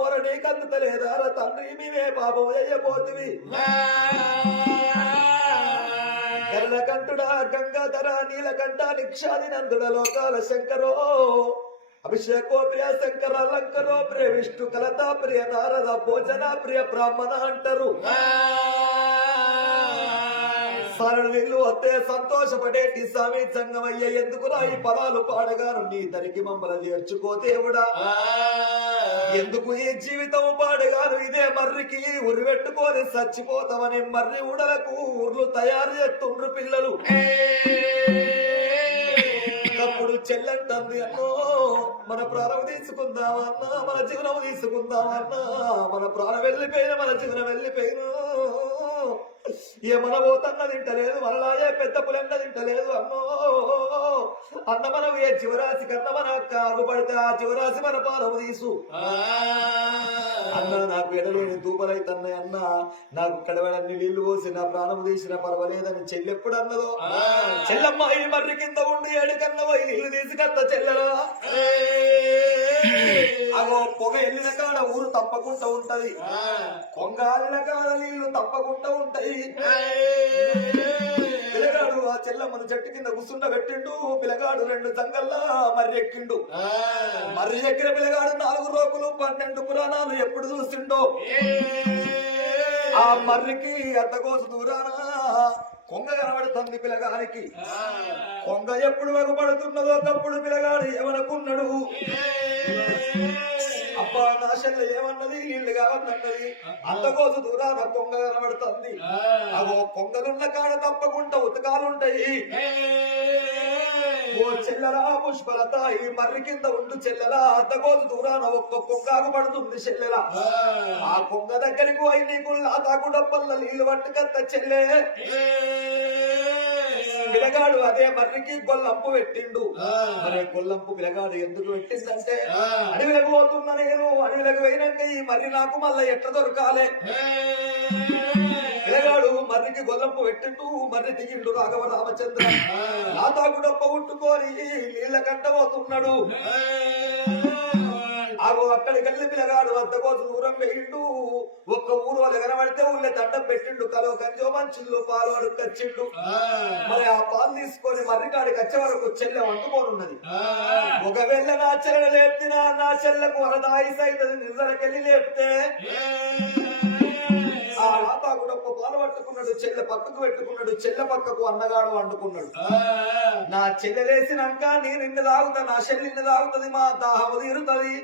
మొరనే కందుతలేదారా తండ్రి మేమే పాపం అయ్యపోతివి కంఠుడా గంగాధర నీలకంఠ నిక్షాది నందుడ లోకాల శంకరో అభిషేకోప్రియ శంకర లంకరో ప్రియ విష్ణు కలతా ప్రియ నారద భోజన ప్రియ బ్రాహ్మణ అంటారు వీళ్ళు వస్తే సంతోషపడేటి స్వామి సంగమయ్య ఎందుకురా ఈ పదాలు పాడగాను నీ దరికి మమ్మల్ని చేర్చుకో దేవుడా ఎందుకు ఈ జీవితం పాడగాను ఇదే మర్రికి ఉరి పెట్టుకొని చచ్చిపోతామని మర్రి ఉడలకు ఊర్లు తయారు చేస్తుండ్రు పిల్లలు అప్పుడు చెల్లంటుంది అన్నో మన ప్రాణం తీసుకుందామన్నా మన జీవనం తీసుకుందామన్నా మన ప్రాణం వెళ్ళిపోయిన మన జీవనం వెళ్ళిపోయిన ఏమన పోతన్న తింటలేదు మనలాగే పెద్ద పులన్న తింటలేదు అమ్మో అన్న మనం ఏ జీవరాశి కన్నా మన కాగుపడితే ఆ జీవరాశి మన పాలము తీసు అన్న నాకు ఎడలేని దూపలైతన్నాయి అన్న నాకు కడవలన్నీ నీళ్లు పోసి నా ప్రాణము తీసిన పర్వాలేదని చెల్లెప్పుడు అన్నదో చెల్లమ్మ ఈ మర్రి కింద ఉండి ఏడుకన్నవ నీళ్లు తీసుకత్త చెల్లెలా అగో పొగ వెళ్ళిన కాడ ఊరు తప్పకుండా ఉంటది కొంగాలిన కాడ నీళ్లు తప్పకుండా ఉంటాయి పిల్లగాడు ఆ చెల్లమ్మను చెట్టు కింద కూర్చుండ పెట్టిండు పిల్లగాడు 2 సంగల్లా మర్రి ఎక్కిండు మర్రి ఎక్కిన పిల్లగాడు 4 రోకులు 12 పురాణాలు ఎప్పుడు చూసిండో ఆ మర్రికి అద్దకోసు దూరాన కొంగ కనబడుతుంది పిల్లగానికి కొంగ ఎప్పుడు వగపడుతున్నదో ఒకప్పుడు పిల్లగాడు ఏమనుకున్నాడు అబ్బా నా చెల్ల ఏమన్నది నీళ్లు కావన్నది అద్దకోసు దూరాన కొంగ కనబడుతుంది అగో కొంగలున్న కాడ తప్పకుండా ఉతకాలుంటాయి ఓ చెల్లెలా పుష్పలత ఈ మర్రి కింద ఉండు చెల్లెలా అద్దకోసు దూరాన ఒక్క కొంగాకు పడుతుంది చెల్లెలా ఆ కొంగ దగ్గరికి పోయి నీకు తాకు డబ్బల్ల నీళ్లు పట్టుకత్త చెల్లె పిల్లగాడు అదే మర్రికి గొల్లంపు పెట్టిండు అరే గొల్లంపు పిల్లగాడు ఎందుకు పెట్టిందంటే అడవిలకు పోతున్నా నేను అడవిలకు పోయినాక ఈ మర్రి నాకు మళ్ళా ఎట్లా దొరకాలే పిల్లగాడు మర్రికి గొల్లంపు పెట్టిండు మర్రి దిగిండు రాఘవ రామచంద్ర నా తాగు డబ్బ ఉట్టుకొని నీళ్ళ కంటబోతున్నాడు అగో అక్కడికి వెళ్ళి పిల్లగాడు అద్దకోసు దూరం వేయిండు ఒక్క ఊరు వాళ్ళు కనబడితే ఊళ్ళో దండం పెట్టిండు కలో కంచో మంచుళ్ళు పాలు అడుక్కొచ్చిండు మరి ఆ పాలు తీసుకొని మర్రికాడికి వచ్చే వరకు చెల్లె వండుకోనున్నది ఒకవేళ నా చెల్లె లేపినా నా చెల్లెకు వరదాయిస్ అవుతుంది నిజలకెళ్ళి లేపితే ఆ రాతా కూడా పాలు పట్టుకున్నాడు చెల్లె పక్కకు పెట్టుకున్నాడు చెల్లె పక్కకు అన్నగాడు వండుకున్నాడు నా చెల్లెలేసినాక నేను ఇన్ని తాగుతా నా చెల్లి ఇన్ని తాగుతుంది మా దాహము తీరుతుంది